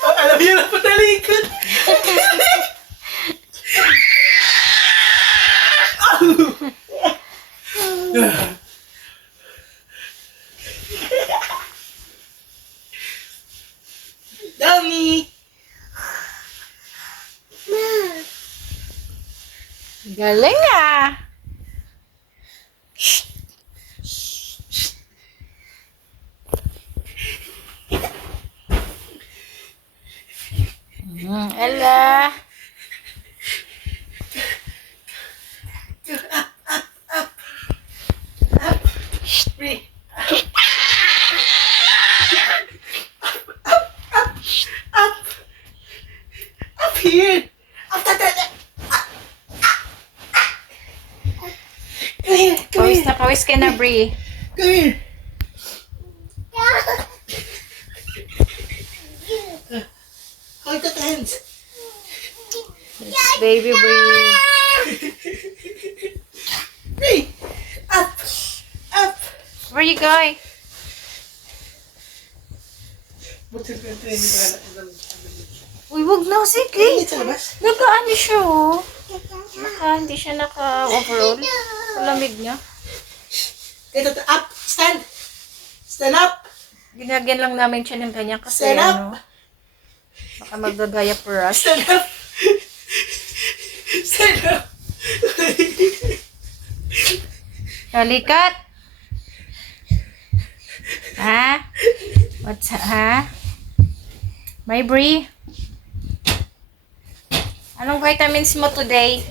Oh, alam niyo na patalikod. Dami. Galing ah. Ella. Free. Up here. Up, up, up. Come here, come Pawis here, na pawis ka na, Brie. come here. Hold the hands. It's baby Brie. Free. Up, up. Where you going? Buti ko yung training para Uy, wag na, sige. Init sa labas. Naka-ano siya, oh. Hindi siya naka-overall. Lamig niya. Ito, up. Stand. Stand up. Ginagyan lang namin siya ng ganyan kasi, Stand up. ano, baka magagaya for us. Stand up. Stand up. Halikat! Ha? What's ha? My Brie? Anong vitamins mo today?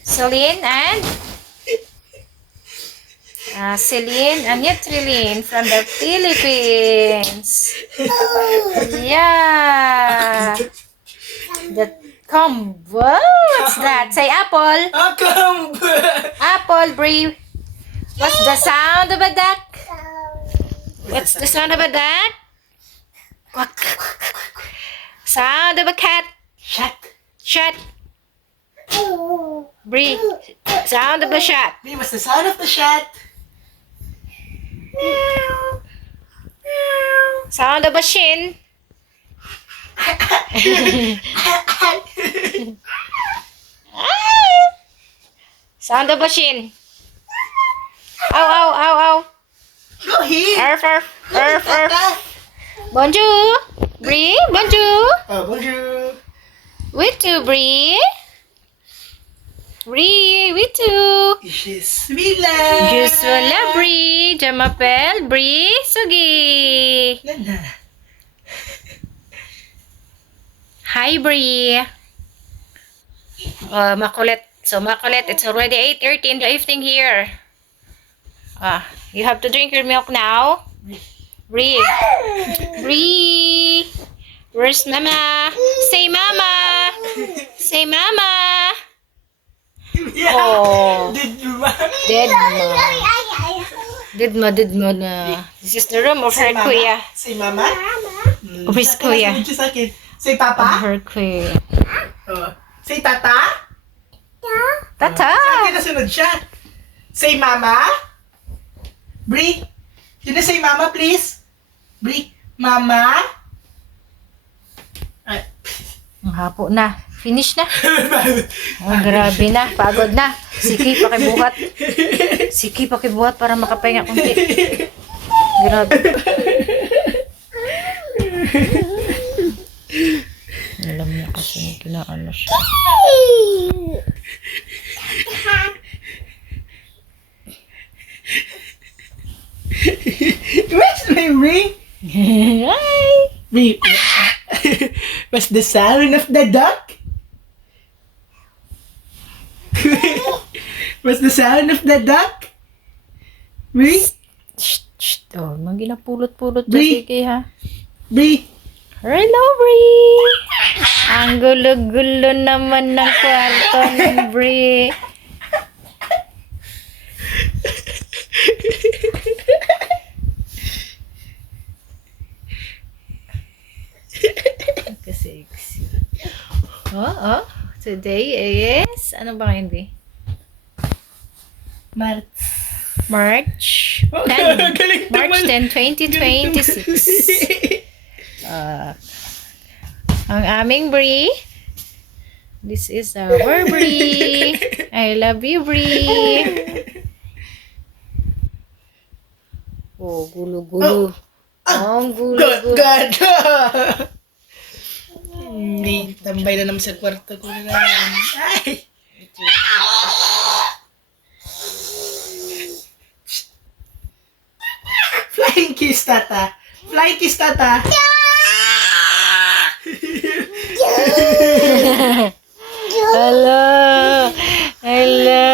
Celine and? Celine and Nutrilin from the Philippines. Yeah. The combo. What's that? Say apple. Come. Apple, Brie. What's the sound of a duck? What's the sound of a duck? Quack. Sound of a cat. Shut. Shut. Brie. Sound of a shot. Me, what's the sound of the shot? Sound of a shin. Sound of a shin. Ow, ow, ow, ow. Go here. Arf, arf, arf, arf. Bonjour. Brie, bonjour. Oh, bonjour. We too, Brie. Brie, we too. Je suis là. Je suis là, Brie. Je m'appelle Brie Sugi. Lala. Hi, Brie. Makulit. So, makulit. It's already 8:30 in the evening here. You have to drink your milk now. Brie. Brie. Where's Mama? Say Mama. Say Mama. Yeah. Oh. Did you ma? Did mo na. This is the room of her kuya. Say mama. Of his kuya. Sabi sa akin. Say Of papa. her kuya. Oh. Say tata. Tata. Sa akin nasunod siya. Say mama. Brie. Can you say mama please? Brie. Mama. Ay. Ang hapo na. Finish na. Oh, grabe na. Pagod na. Sige, pakibuhat. Sige, pakibuhat para makapahinga kunti. Grabe. Alam niya kasi kinaano siya. Where's my ring? Hi! Brie. What's the sound of the duck? What's the sound of the duck? Brie? Shh. Oh, mang ginapulot-pulot Brie. sige ha. Brie? Hello, Brie! Ang gulo-gulo naman ng kwarto ng Brie. Sexy. Today is, ano ba ngayon, Brie? Marts. March 10. Galing March naman. 10, 2026. Ang aming Brie. This is our Brie. I love you, Brie. Oh, gulo-gulo. Ang gulo-gulo. God. Hindi, tambay na naman sa kwarto ko na naman. Ay! Flying kiss, tata. Flying kiss, tata. Hello. Hello.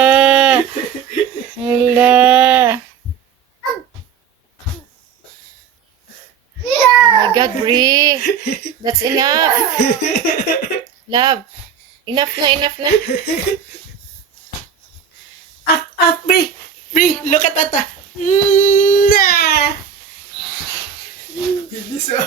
Hello. Oh my God, Brie. That's enough. Love. Enough na. Up, Brie. Brie, look at tata. Nah. So,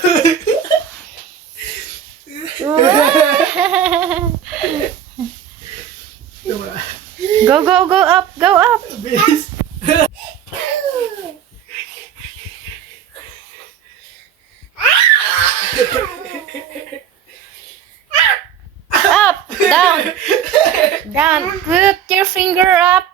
Go up. Go up. bilis. Up. Down. Down. Put your finger up.